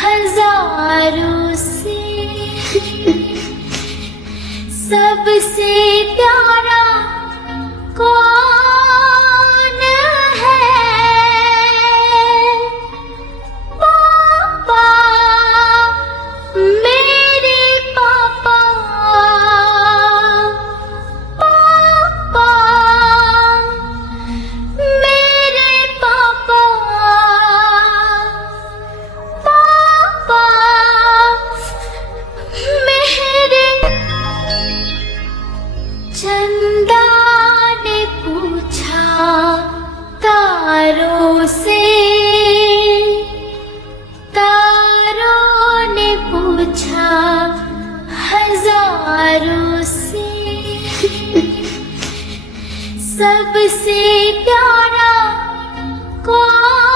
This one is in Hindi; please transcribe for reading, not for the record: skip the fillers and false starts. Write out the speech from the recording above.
हजारों से सबसे प्यारा कौन है? पापा, मेरे पापा, पापा, मेरे पापा, पापा, मेरे। चंदा ने पूछा तारों से, तारों ने पूछा हजारों से सबसे प्यारा कौन